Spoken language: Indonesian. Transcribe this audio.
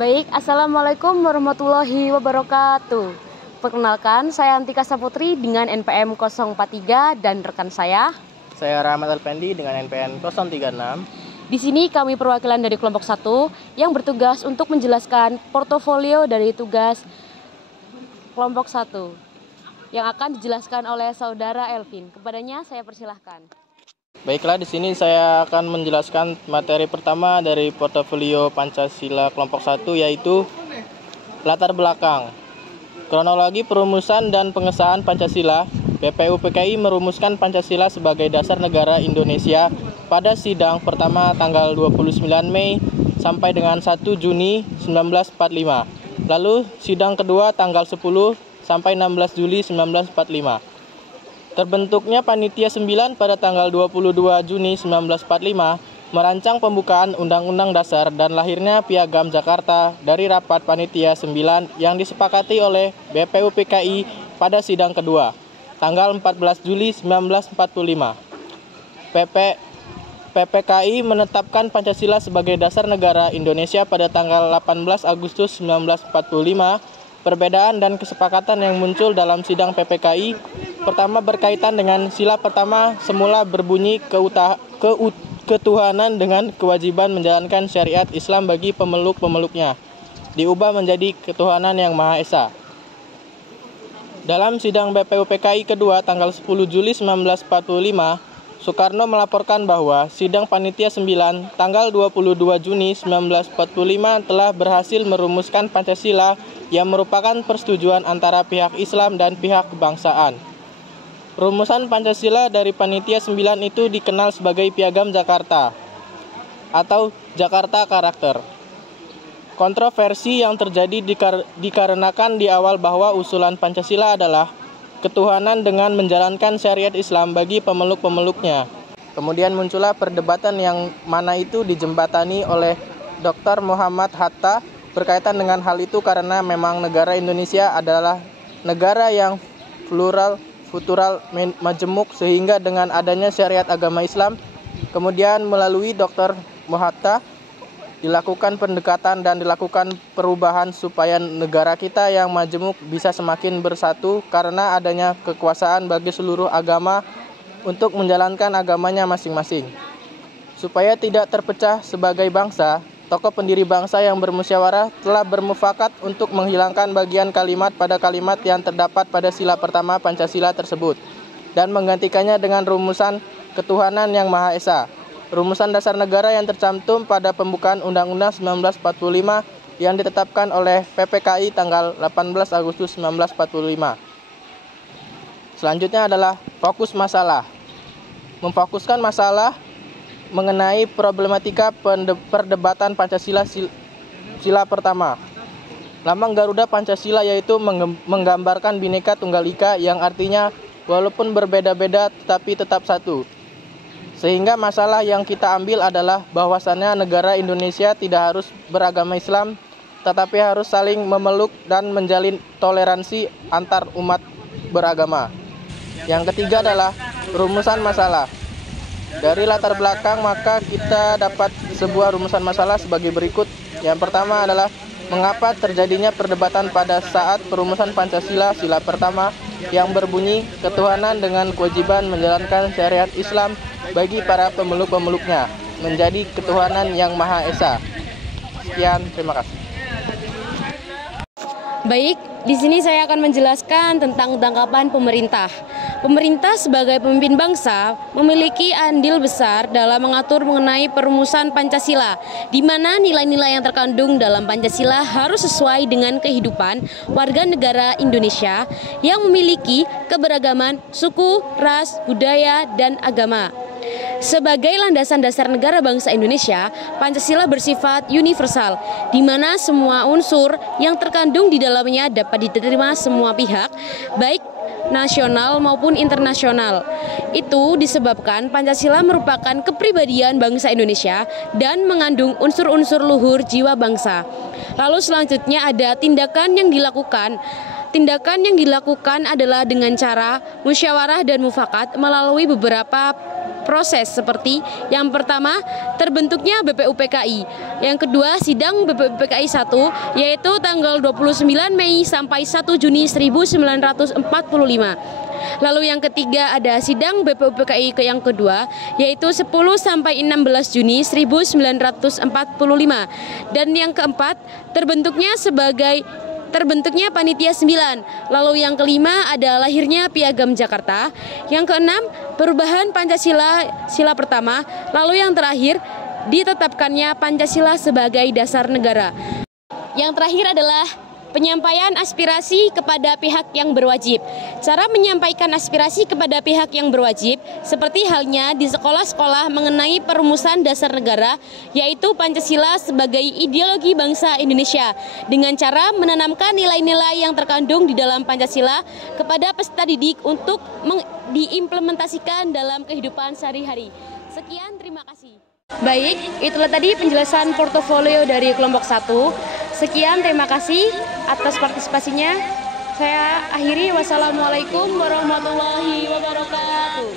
Baik, Assalamualaikum warahmatullahi wabarakatuh. Perkenalkan, saya Antika Saputri dengan NPM 043 dan rekan saya. Saya Rahmat Alpendi dengan NPM 036. Di sini kami perwakilan dari kelompok 1 yang bertugas untuk menjelaskan portofolio dari tugas kelompok 1 yang akan dijelaskan oleh saudara Elvin. Kepadanya saya persilahkan. Baiklah, di sini saya akan menjelaskan materi pertama dari portofolio Pancasila kelompok 1, yaitu latar belakang. Kronologi perumusan dan pengesahan Pancasila. BPUPKI merumuskan Pancasila sebagai dasar negara Indonesia pada sidang pertama tanggal 29 Mei sampai dengan 1 Juni 1945. Lalu sidang kedua tanggal 10 sampai 16 Juli 1945. Terbentuknya Panitia 9 pada tanggal 22 Juni 1945 merancang pembukaan Undang-Undang Dasar dan lahirnya Piagam Jakarta dari Rapat Panitia 9 yang disepakati oleh BPUPKI pada sidang kedua, tanggal 14 Juli 1945. PPKI menetapkan Pancasila sebagai dasar negara Indonesia pada tanggal 18 Agustus 1945. Perbedaan dan kesepakatan yang muncul dalam sidang PPKI pertama berkaitan dengan sila pertama semula berbunyi ketuhanan dengan kewajiban menjalankan syariat Islam bagi pemeluk-pemeluknya, diubah menjadi ketuhanan yang Maha Esa. Dalam sidang BPUPKI kedua tanggal 10 Juli 1945, Soekarno melaporkan bahwa sidang Panitia 9 tanggal 22 Juni 1945 telah berhasil merumuskan Pancasila yang merupakan persetujuan antara pihak Islam dan pihak kebangsaan. Rumusan Pancasila dari Panitia 9 itu dikenal sebagai Piagam Jakarta atau Jakarta Karakter. Kontroversi yang terjadi dikarenakan di awal bahwa usulan Pancasila adalah ketuhanan dengan menjalankan syariat Islam bagi pemeluk-pemeluknya. Kemudian muncullah perdebatan yang mana itu dijembatani oleh Dr. Muhammad Hatta berkaitan dengan hal itu karena memang negara Indonesia adalah negara yang plural, futural, majemuk, sehingga dengan adanya syariat agama Islam, kemudian melalui Dr. Hatta dilakukan pendekatan dan dilakukan perubahan supaya negara kita yang majemuk bisa semakin bersatu karena adanya kekuasaan bagi seluruh agama untuk menjalankan agamanya masing-masing. Supaya tidak terpecah sebagai bangsa, tokoh pendiri bangsa yang bermusyawarah telah bermufakat untuk menghilangkan bagian kalimat pada kalimat yang terdapat pada sila pertama Pancasila tersebut dan menggantikannya dengan rumusan ketuhanan yang Maha Esa. Rumusan dasar negara yang tercantum pada pembukaan Undang-Undang 1945 yang ditetapkan oleh PPKI tanggal 18 Agustus 1945. Selanjutnya adalah fokus masalah. Memfokuskan masalah mengenai problematika perdebatan Pancasila sila pertama. Lambang Garuda Pancasila yaitu menggambarkan Bhinneka Tunggal Ika yang artinya walaupun berbeda-beda tetapi tetap satu. Sehingga masalah yang kita ambil adalah bahwasannya negara Indonesia tidak harus beragama Islam, tetapi harus saling memeluk dan menjalin toleransi antar umat beragama. Yang ketiga adalah rumusan masalah. Dari latar belakang maka kita dapat sebuah rumusan masalah sebagai berikut. Yang pertama adalah mengapa terjadinya perdebatan pada saat perumusan Pancasila sila pertama yang berbunyi ketuhanan dengan kewajiban menjalankan syariat Islam bagi para pemeluk-pemeluknya menjadi ketuhanan yang Maha Esa. Sekian, terima kasih. Baik, di sini saya akan menjelaskan tentang tanggapan pemerintah. Pemerintah sebagai pemimpin bangsa memiliki andil besar dalam mengatur mengenai perumusan Pancasila, di mana nilai-nilai yang terkandung dalam Pancasila harus sesuai dengan kehidupan warga negara Indonesia yang memiliki keberagaman suku, ras, budaya, dan agama. Sebagai landasan dasar negara bangsa Indonesia, Pancasila bersifat universal, di mana semua unsur yang terkandung di dalamnya dapat diterima semua pihak, baik nasional maupun internasional. Itu disebabkan Pancasila merupakan kepribadian bangsa Indonesia dan mengandung unsur-unsur luhur jiwa bangsa. Lalu selanjutnya ada tindakan yang dilakukan. Tindakan yang dilakukan adalah dengan cara musyawarah dan mufakat melalui beberapa proses seperti yang pertama, terbentuknya BPUPKI. Yang kedua, sidang BPUPKI 1 yaitu tanggal 29 Mei sampai 1 Juni 1945. Lalu yang ketiga ada sidang BPUPKI yang kedua yaitu 10 sampai 16 Juni 1945. Dan yang keempat, terbentuknya Panitia 9. Lalu yang kelima ada lahirnya Piagam Jakarta. Yang keenam, perubahan Pancasila sila pertama. Lalu yang terakhir, ditetapkannya Pancasila sebagai dasar negara. Yang terakhir adalah penyampaian aspirasi kepada pihak yang berwajib. Cara menyampaikan aspirasi kepada pihak yang berwajib seperti halnya di sekolah-sekolah mengenai perumusan dasar negara, yaitu Pancasila sebagai ideologi bangsa Indonesia, dengan cara menanamkan nilai-nilai yang terkandung di dalam Pancasila kepada peserta didik untuk diimplementasikan dalam kehidupan sehari-hari. Sekian, terima kasih. Baik, itulah tadi penjelasan portofolio dari kelompok 1. Sekian, terima kasih atas partisipasinya. Saya akhiri, wassalamualaikum warahmatullahi wabarakatuh.